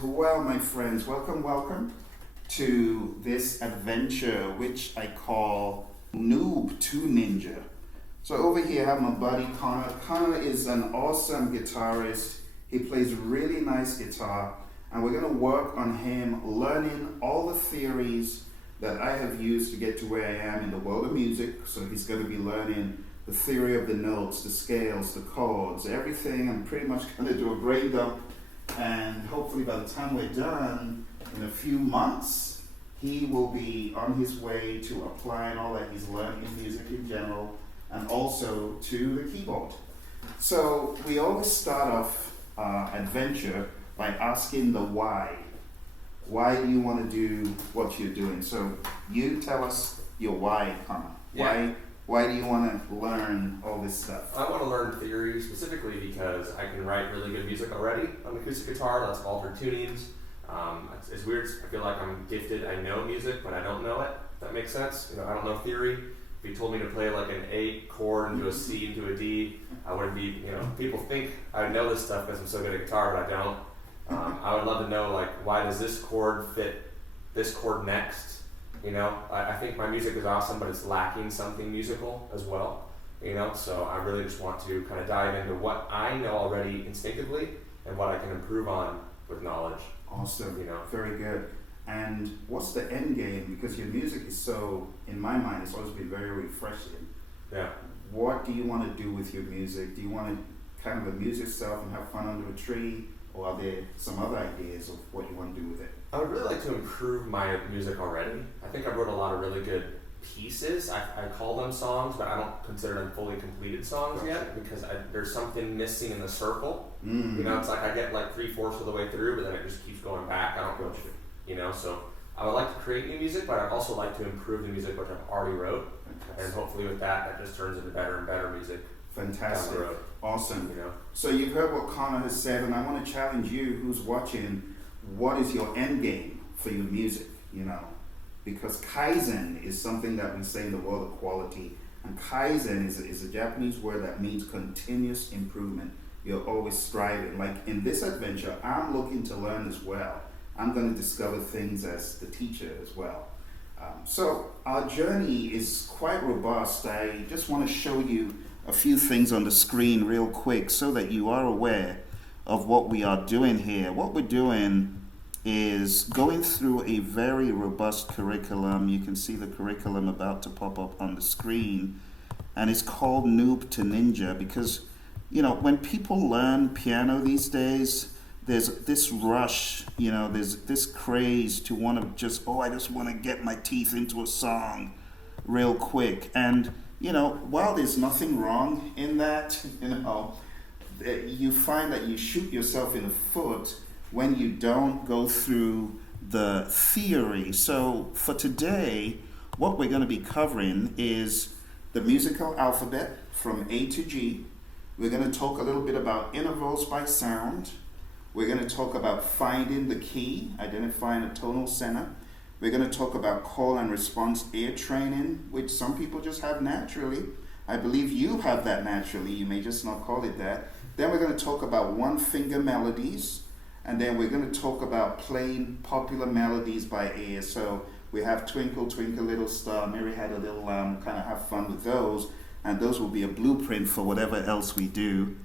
Well, my friends, welcome to this adventure, which I call Noob to Ninja. So over here I have my buddy Konnor. Konnor is an awesome guitarist. He plays really nice guitar, and we're going to work on him learning all the theories that I have used to get to where I am in the world of music. So he's going to be learning the theory of the notes, the scales, the chords, everything. I'm pretty much going to do a brain dump, and hopefully by the time we're done, in a few months, he will be on his way to applying all that he's learned in music in general, and also to the keyboard. So we always start off adventure by asking the why. Why do you want to do what you're doing? So you tell us your why, Konnor. Yeah. Why do you want to learn all this stuff? I want to learn theory specifically because I can write really good music already on the acoustic guitar. That's altered tunings. It's weird. I feel like I'm gifted. I know music, but I don't know it. If that makes sense. I don't know theory. If you told me to play like an A chord into a C into a D, I wouldn't be. People think I know this stuff because I'm so good at guitar, but I don't. I would love to know why does this chord fit this chord next. I think my music is awesome, but it's lacking something musical as well. So I really just want to kind of dive into what I know already instinctively and what I can improve on with knowledge. Awesome. Very good. And what's the end game? Because your music is so, in my mind, it's always been very refreshing. Yeah. What do you want to do with your music? Do you want to kind of amuse yourself and have fun under a tree? Or are there some other ideas of what you want to do with it? I would really like to improve my music already. I think I wrote a lot of really good pieces. I call them songs, but I don't consider them fully completed songs yet because there's something missing in the circle. It's like I get 3/4 of the way through, but then it just keeps going back. I don't go, so I would like to create new music, but I'd also like to improve the music which I've already wrote. Fantastic. And hopefully with that just turns into better and better music. Fantastic. Down the road. Awesome. So you've heard what Konnor has said, and I want to challenge you who's watching, what is your end game for your music, Because Kaizen is something that we say in the world of quality, and Kaizen is a Japanese word that means continuous improvement. You're always striving. Like in this adventure, I'm looking to learn as well. I'm going to discover things as the teacher as well. So our journey is quite robust. I just want to show you a few things on the screen real quick so that you are aware of what we are doing here. What we're doing is going through a very robust curriculum. You can see the curriculum about to pop up on the screen, and it's called Noob to Ninja because, when people learn piano these days, there's this rush, there's this craze to want to I just want to get my teeth into a song real quick. And, while there's nothing wrong in that, you find that you shoot yourself in the foot when you don't go through the theory. So for today, what we're going to be covering is the musical alphabet from A to G. We're going to talk a little bit about intervals by sound. We're going to talk about finding the key, identifying a tonal center. We're going to talk about call and response ear training, which some people just have naturally. I believe you have that naturally. You may just not call it that. Then we're going to talk about one-finger melodies. And then we're going to talk about playing popular melodies by ear. So we have Twinkle, Twinkle, Little Star. Mary had a little kind of have fun with those. And those will be a blueprint for whatever else we do.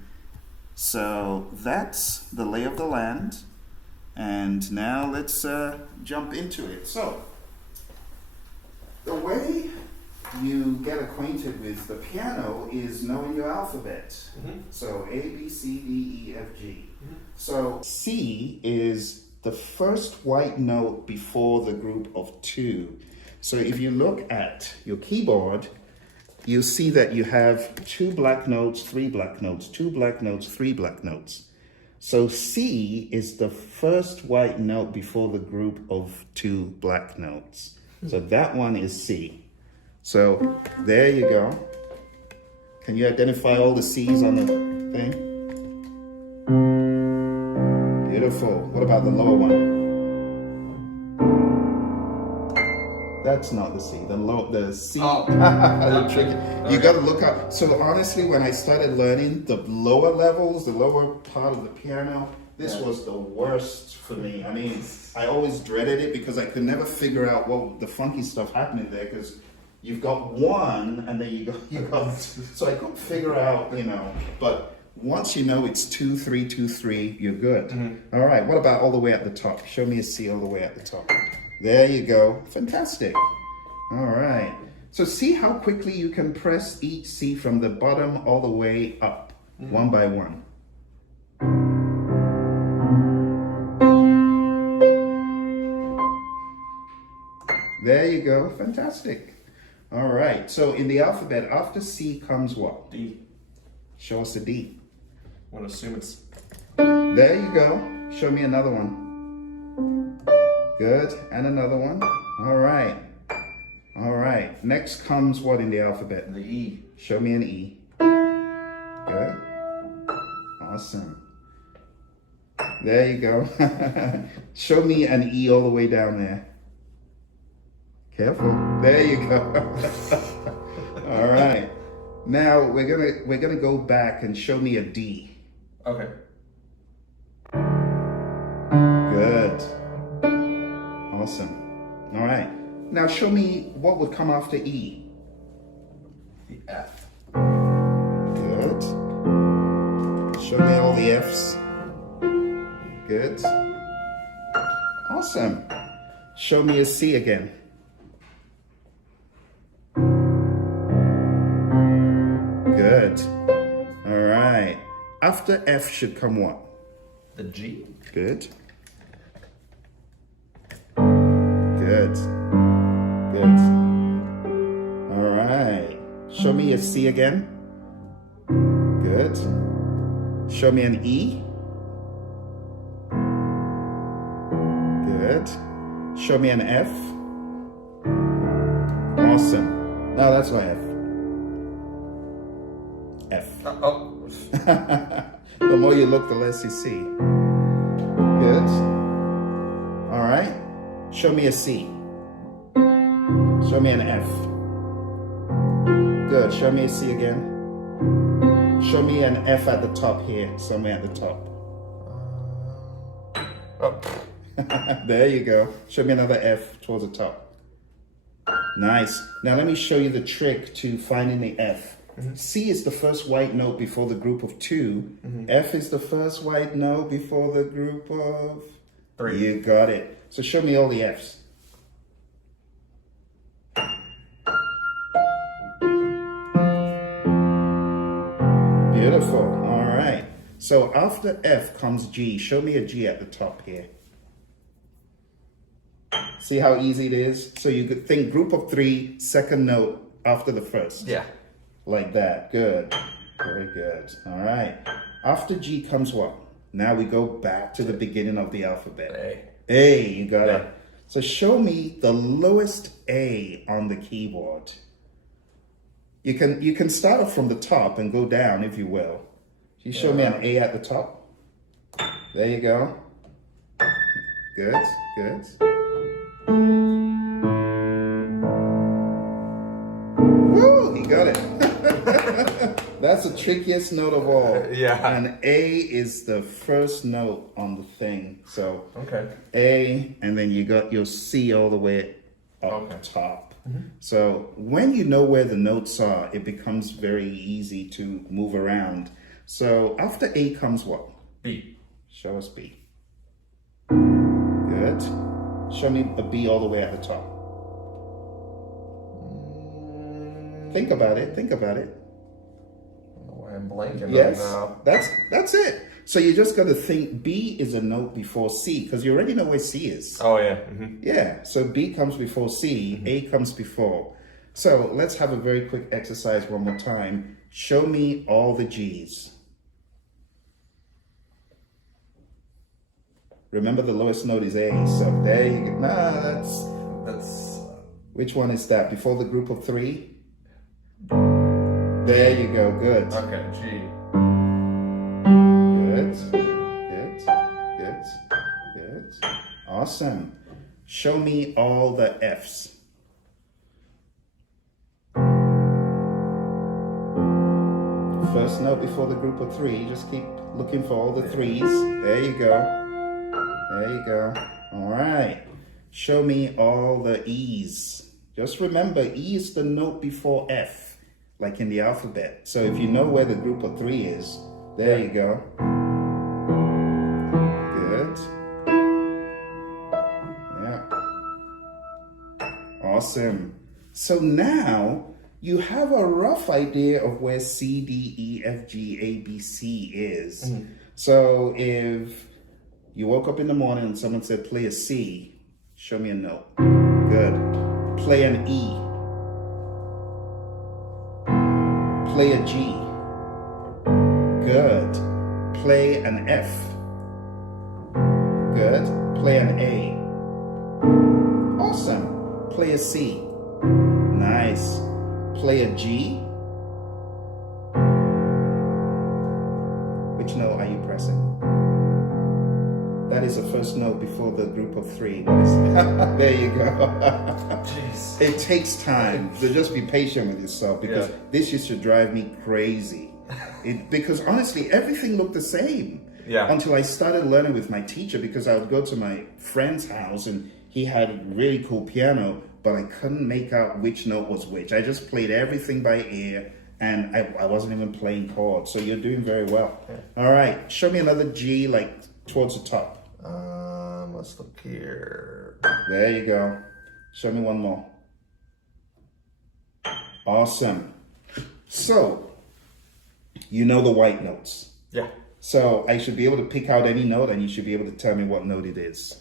So that's the lay of the land. And now let's jump into it. So the way you get acquainted with the piano is knowing your alphabet. Mm-hmm. So A, B, C, D, E, F, G. Mm-hmm. So C is the first white note before the group of two. So if you look at your keyboard, you'll see that you have 2 black notes, 3 black notes, 2 black notes, 3 black notes. So C is the first white note before the group of 2 black notes. So that one is C. So there you go. Can you identify all the C's on the thing? Beautiful. What about the lower one? That's not the C. The C. The tricky. You got to look up. So honestly, when I started learning the lower levels, the lower part of the piano, This was the worst for me. I mean, I always dreaded it because I could never figure out what the funky stuff happening there, because you've got one and then you got so I couldn't figure out, but once you know it's 2 3 2 3, you're good. All right, what about all the way at the top? Show me a C all the way at the top. There you go. Fantastic. All right. So see how quickly you can press each C from the bottom all the way up, one by one. There you go. Fantastic. All right. So in the alphabet, after C comes what? D. Show us a D. I want to assume it's... There you go. Show me another one. Good. And another one. All right. All right. Next comes what in the alphabet? The E. Show me an E. Good. Awesome. There you go. Show me an E all the way down there. Careful. There you go. All right. Now we're gonna go back and show me a D. Okay. Good. Awesome. All right. Now show me what would come after E. The F. Good. Show me all the Fs. Good. Awesome. Show me a C again. Good. All right. After F should come what? The G. Good. Good. Good. All right. Show me a C again. Good. Show me an E. Good. Show me an F. Awesome. Now that's my F. F. Oh. The more you look, the less you see. Good. All right. Show me a C. Show me an F. Good. Show me a C again. Show me an F at the top here. Somewhere at the top. Oh. There you go. Show me another F towards the top. Nice. Now let me show you the trick to finding the F. C is the first white note before the group of 2. F is the first white note before the group of 3. You got it. So show me all the Fs. Beautiful. All right. So after F comes G. Show me a G at the top here. See how easy it is? So you could think group of 3, second note after the first. Yeah. Like that. Good. Very good. All right. After G comes what? Now we go back to the beginning of the alphabet. A. A, you got it. So show me the lowest A on the keyboard. You can start off from the top and go down if you will. You show me an A at the top. There you go. Good, good. Woo, he got it. That's the trickiest note of all. Yeah. And A is the first note on the thing. So Okay. A, and then you got your C all the way up top. So when you know where the notes are, it becomes very easy to move around. So after A comes what? B. Show us B. Good. Show me a B all the way at the top. Think about it. Think about it. I'm blanking Yes, right now. that's it. So you just got to think B is a note before C, because you already know where C is. Oh, yeah. Yeah, so B comes before C, A comes before. So let's have a very quick exercise one more time. Show me all the G's. Remember the lowest note is A, so there you go. That's Which one is that? Before the group of 3? There you go, good. okay. G. Good, good, good, good. Awesome. Show me all the Fs. First note before the group of three. Just keep looking for all the threes. There you go. There you go. All right. Show me all the E's. Just remember, E is the note before F, like in the alphabet. So if you know where the group of three is, there you go. Good. Yeah. Awesome. So now you have a rough idea of where C, D, E, F, G, A, B, C is. Mm-hmm. So if you woke up in the morning and someone said, play a C, show me a note. Good. Play an E. Play a G. Good. Play an F. Good. Play an A. Awesome. Play a C. Nice. Play a G. Which note are you pressing? That is the first note before the group of three. What is it? There you go. Jeez. It takes time, so just be patient with yourself, because this used to drive me crazy. Because honestly, everything looked the same. Yeah. Until I started learning with my teacher, because I would go to my friend's house and he had a really cool piano, but I couldn't make out which note was which. I just played everything by ear, and I wasn't even playing chords. So you're doing very well. Yeah. All right, show me another G, like towards the top. Let's look here. There you go. Show me one more. Awesome. So, you know the white notes. Yeah. So I should be able to pick out any note and you should be able to tell me what note it is.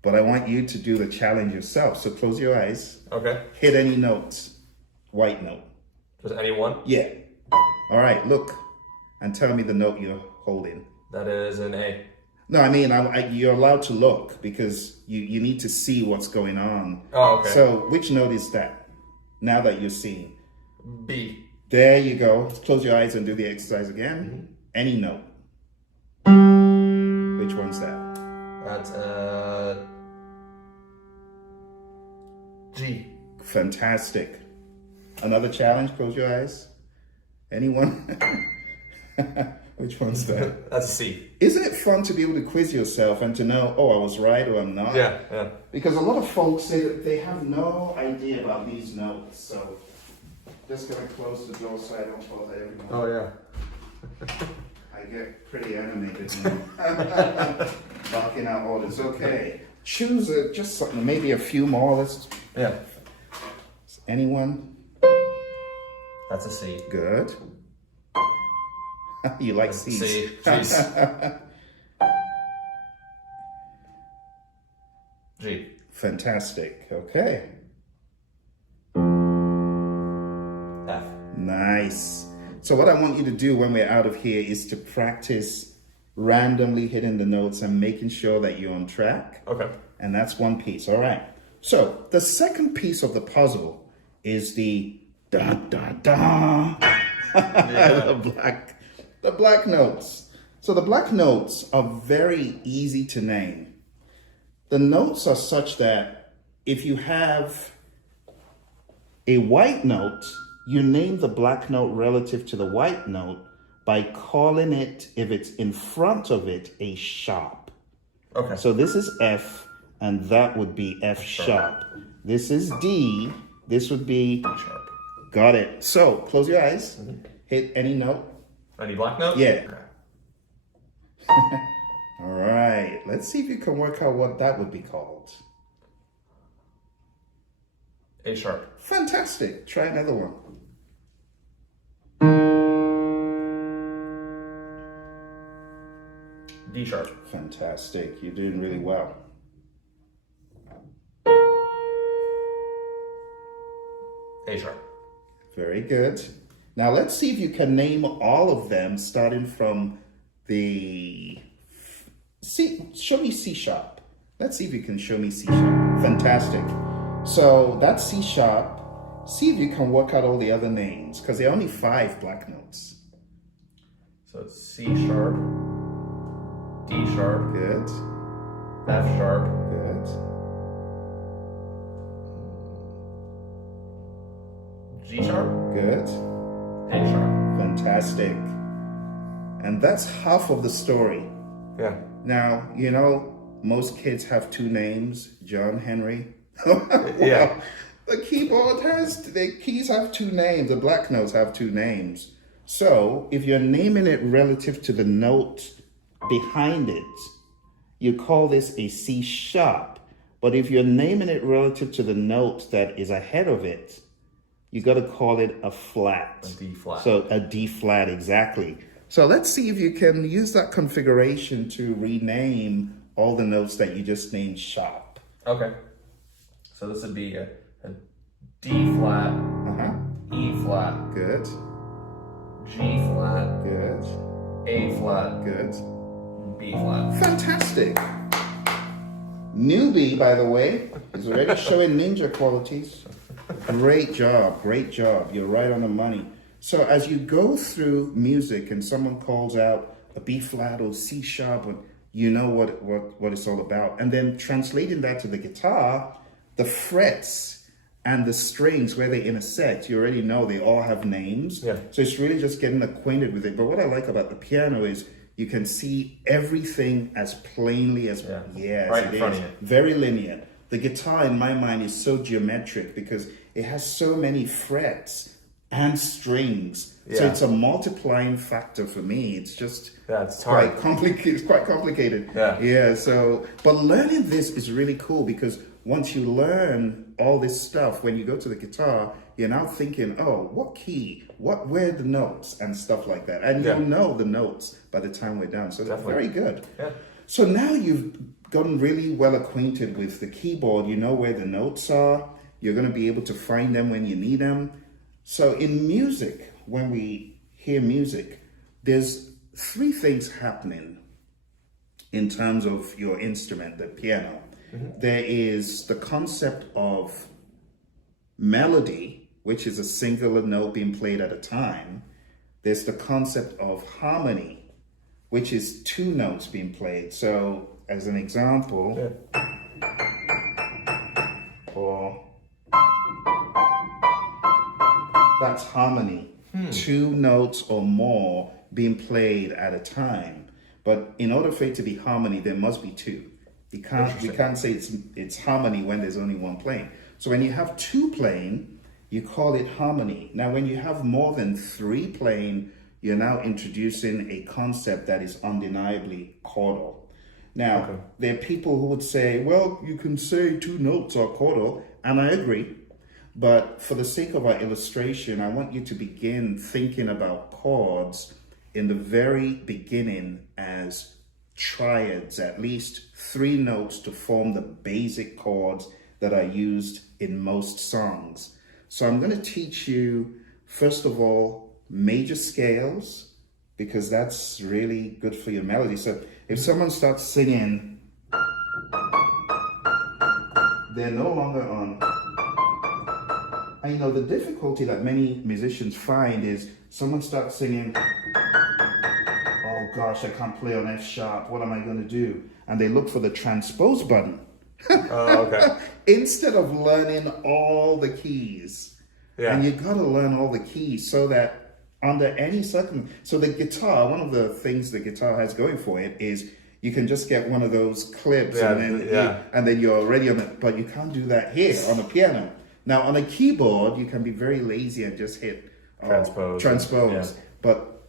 But I want you to do the challenge yourself. So close your eyes. Okay. Hit any notes. White note. Just any one? Yeah. All right, look. And tell me the note you're holding. That is an A. No, I mean, you're allowed to look because you need to see what's going on. Oh, okay. So which note is that now that you're seeing? B. There you go. Close your eyes and do the exercise again. Mm-hmm. Any note. Which one's that? That's G. Fantastic. Another challenge. Close your eyes. Anyone? Which one's that? That's a C. Isn't it fun to be able to quiz yourself and to know, oh, I was right or I'm not? Yeah, yeah. Because a lot of folks say that they have no idea about these notes. So just gonna close the door so I don't bother everyone. Oh yeah. I get pretty animated now. Barking out orders. Okay. Choose just something, maybe a few more. Let's. Yeah. Anyone? That's a C. Good. You like C's. C. G's. G. Fantastic. Okay. F. Nice. So what I want you to do when we're out of here is to practice randomly hitting the notes and making sure that you're on track. Okay. And that's one piece. All right. So the second piece of the puzzle is the da da da. Yeah. the black notes. So the black notes are very easy to name. The notes are such that if you have a white note, you name the black note relative to the white note by calling it, if it's in front of it, a sharp. Okay. So this is F, and that would be F sharp. This is D, this would be sharp. Got it. So close your eyes, hit any note. Any black note? Yeah. All right, let's see if you can work out what that would be called. A sharp. Fantastic. Try another one. D sharp. Fantastic. You're doing really well. A sharp. Very good. Now let's see if you can name all of them starting from the C. Show me C sharp. Let's see if you can show me C sharp. Fantastic. So that's C sharp. See if you can work out all the other names, because there are only 5 black notes. So it's C sharp, D sharp, Good. F sharp, Good. G sharp, Good. A sharp. Fantastic. And that's half of the story. Yeah. Now, you know, most kids have two names, John Henry. Yeah. The keyboard the keys have two names, the black notes have two names. So if you're naming it relative to the note behind it, you call this a C sharp. But if you're naming it relative to the note that is ahead of it, you got to call it a flat. A D flat. So a D flat, exactly. So let's see if you can use that configuration to rename all the notes that you just named sharp. Okay. So this would be a D flat, E flat, Good, G flat, good, A flat, good. B flat. Fantastic. Newbie, by the way, is already showing ninja qualities. Great job, great job. You're right on the money. So as you go through music and someone calls out a B flat or C sharp, you know what it's all about. And then translating that to the guitar, the frets and the strings where they intersect, you already know they all have names. Yeah. So it's really just getting acquainted with it. But what I like about the piano is you can see everything as plainly as yes, right it in front is. of you. Very linear. The guitar, in my mind, is so geometric because it has so many frets and strings. So Yeah. it's a multiplying factor for me. It's just it's hard. quite complicated. It's quite complicated. Yeah. So, but learning this is really cool because once you learn all this stuff, when you go to the guitar, you're now thinking, oh, what key, where are the notes and stuff like that. And you'll know the notes by the time we're done. So that's very good. Yeah. So now you've gotten really well acquainted with the keyboard. You know where the notes are. You're going to be able to find them when you need them. So in music, when we hear music, there's three things happening in terms of your instrument, the piano. There is the concept of melody, which is a singular note being played at a time. There's the concept of harmony, which is two notes being played. So as an example, or that's harmony. Two notes or more being played at a time. But in order for it to be harmony, there must be two. You can't say it's harmony when there's only one playing. So when you have two playing, you call it harmony. Now when you have more than three playing, you're now introducing a concept that is undeniably chordal. Now, there are people who would say, well, you can say two notes are chordal, and I agree. But for the sake of our illustration, I want you to begin thinking about chords in the very beginning as triads, at least three notes to form the basic chords that are used in most songs. So I'm going to teach you, first of all, major scales, because that's really good for your melody. So if someone starts singing, they're no longer on. And you know, the difficulty that many musicians find is someone starts singing, oh gosh, I can't play on F sharp, what am I going to do? And they look for the transpose button. Instead of learning all the keys. And you got to learn all the keys so that under any circumstance. So the guitar, one of the things the guitar has going for it is you can just get one of those clips and then you're already on it. But you can't do that here on a piano. Now on a keyboard, you can be very lazy and just hit transpose. But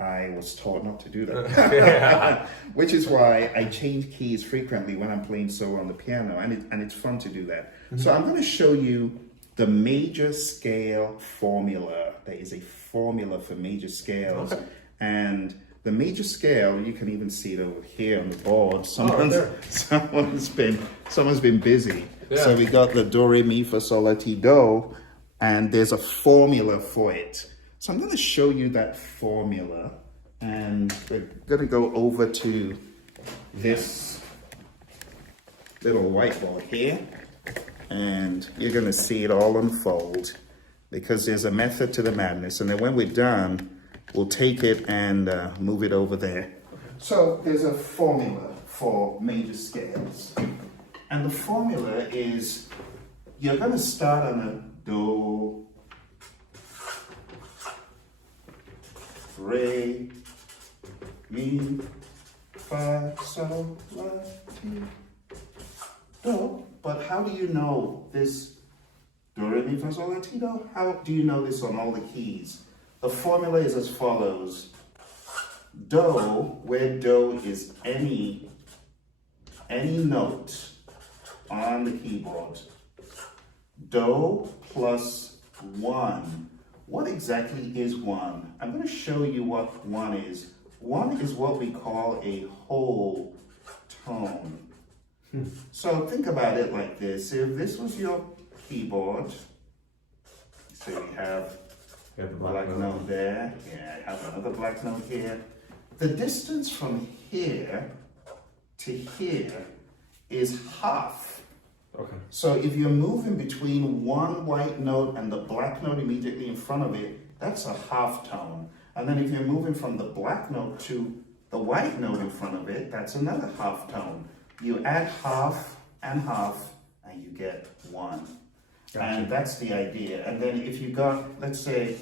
I was taught not to do that, which is why I change keys frequently when I'm playing solo on the piano, and it's fun to do that. So I'm going to show you the major scale formula. There is a formula for major scales, and the major scale, you can even see it over here on the board. Someone's been busy. So we got the do, re, mi, fa, sol, la, ti, do, and there's a formula for it. So I'm going to show you that formula, and we're going to go over to this little whiteboard here, and you're going to see it all unfold because there's a method to the madness. And then when we're done, we'll take it and move it over there. So there's a formula for major scales, and the formula is you're going to start on a do, re, mi, fa, sol, la, ti, do. But how do you know this do, re, mi, fa, sol, la, ti, do? How do you know this on all the keys? The formula is as follows. Do, where do is any note on the keyboard. Do plus 1. What exactly is 1? I'm going to show you what 1 is. 1 is what we call a whole tone. So think about it like this. If this was your keyboard, so we have the black note there. Yeah, I have another black note here. The distance from here to here is half. Okay. So if you're moving between one white note and the black note immediately in front of it, that's a half tone. And then if you're moving from the black note to the white note in front of it, that's another half tone. You add half, and you get 1. Gotcha. And that's the idea. And then if you got, let's say,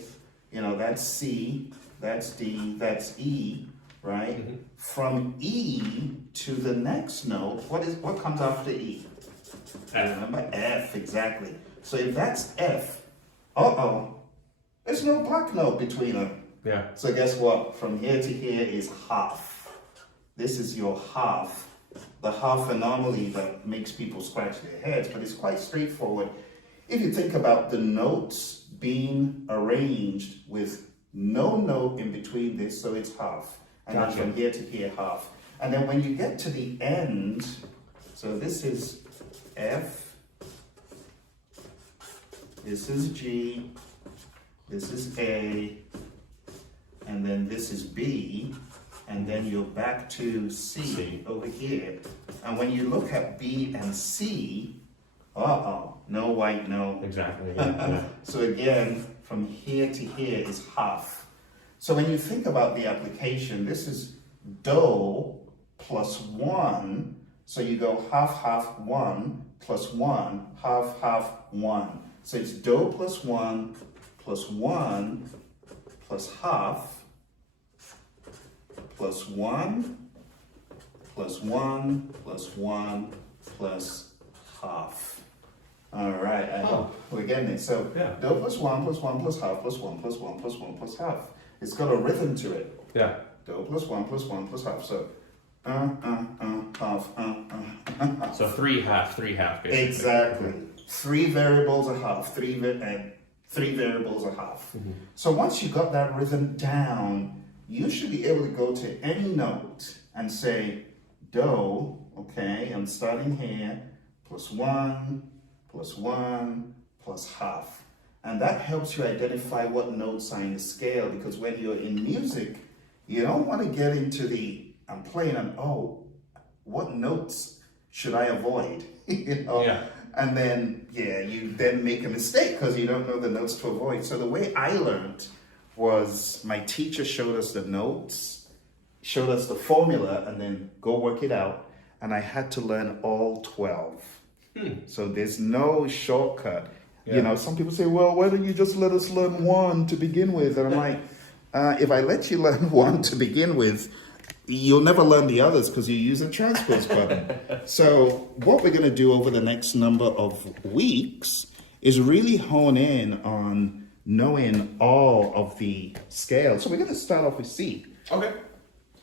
that's C, that's D, that's E, right? Mm-hmm. From E to the next note, what comes after E? F. Remember? F, exactly. So if that's F, there's no black note between them. Yeah. So guess what? From here to here is half. This is your half. The half anomaly that makes people scratch their heads, but it's quite straightforward. If you think about the notes being arranged with no note in between this, so it's half. And Gotcha. then from here to here, half. And then when you get to the end, so this is F, this is G, this is A, and then this is B, and then you're back to C over here. And when you look at B and C, no white note. Exactly. Yeah. So again, from here to here is half. So when you think about the application, this is do plus 1. So you go half, half, 1, plus 1, half, half, 1. So it's do plus 1, plus 1, plus half, plus 1, plus 1, plus 1, plus half. All right, I hope we're getting it. So do plus 1, plus 1, plus half, plus 1, plus 1, plus 1, plus half. It's got a rhythm to it. Yeah. Do plus 1, plus 1, plus half. So half, So 3 half, basically. Exactly. 3 variables a half, 3 variables a half. Mm-hmm. So once you got that rhythm down, you should be able to go to any note and say, do, okay, I'm starting here, plus 1, plus 1, plus half. And that helps you identify what notes are in the scale, because when you're in music, you don't want to get into I'm playing and what notes should I avoid? Yeah. And then, you then make a mistake because you don't know the notes to avoid. So the way I learned was my teacher showed us the notes, showed us the formula, and then go work it out. And I had to learn all 12. So there's no shortcut. Yeah. Some people say, well, why don't you just let us learn 1 to begin with? And I'm like, if I let you learn 1 to begin with, you'll never learn the others because you use a transpose button. So what we're going to do over the next number of weeks is really hone in on knowing all of the scales. So we're going to start off with C.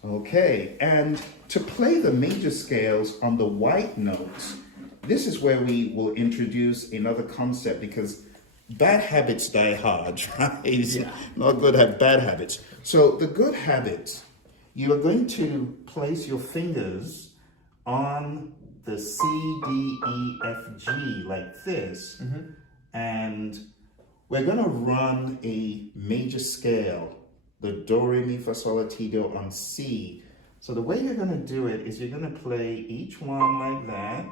Okay, and to play the major scales on the white notes, this is where we will introduce another concept, because bad habits die hard, right? It's not good to have bad habits. So the good habits, you are going to place your fingers on the C, D, E, F, G like this, and we're going to run a major scale, the do, re, mi, fa, sol, la, ti, do on C. So the way you're going to do it is you're going to play each one like that.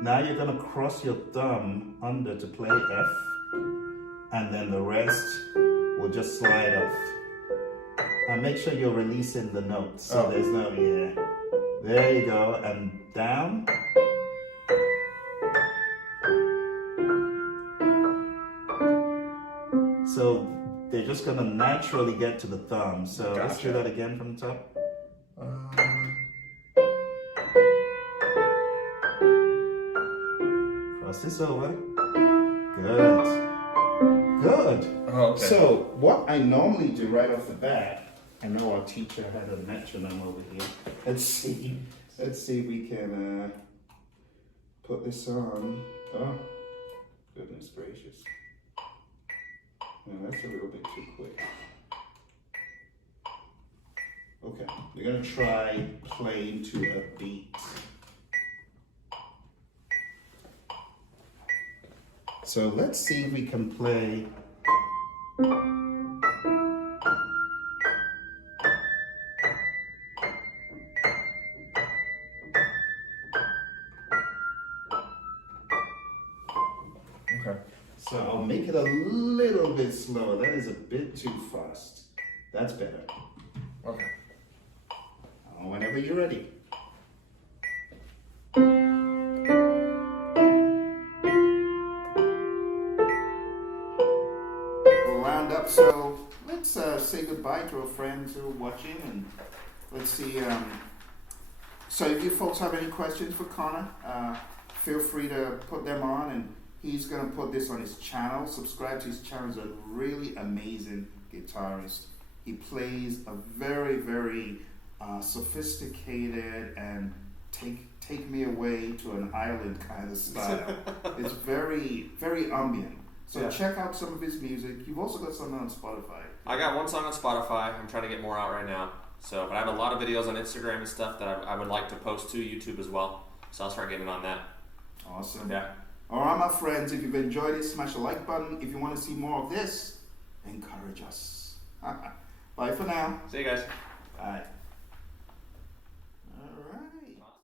Now you're going to cross your thumb under to play F, and then the rest will just slide off. And make sure you're releasing the notes. So there's no, there you go, and down. So they're just gonna naturally get to the thumb. So let's do that again from the top. Cross this over. Good. Good. Oh, okay. So what I normally do right off the bat, I know our teacher had a metronome over here. Let's see if we can put this on. Oh, goodness gracious. No, that's a little bit too quick. Okay, we're gonna try playing to a beat. So let's see if we can play. Okay. So I'll make it a little bit slower. That is a bit too fast. That's better. Okay. Whenever you're ready. We'll round up, so let's say goodbye to our friends who are watching, and let's see. So if you folks have any questions for Konnor, feel free to put them on, and he's going to put this on his channel. Subscribe to his channel. He's a really amazing guitarist. He plays a very, very sophisticated and take me away to an island kind of style. It's very, very ambient. So check out some of his music. You've also got something on Spotify. I got one song on Spotify. I'm trying to get more out right now. So, but I have a lot of videos on Instagram and stuff that I would like to post to YouTube as well. So I'll start getting on that. Awesome. Yeah. All right, my friends. If you've enjoyed it, smash the like button. If you want to see more of this, encourage us. Bye for now. See you guys. Bye.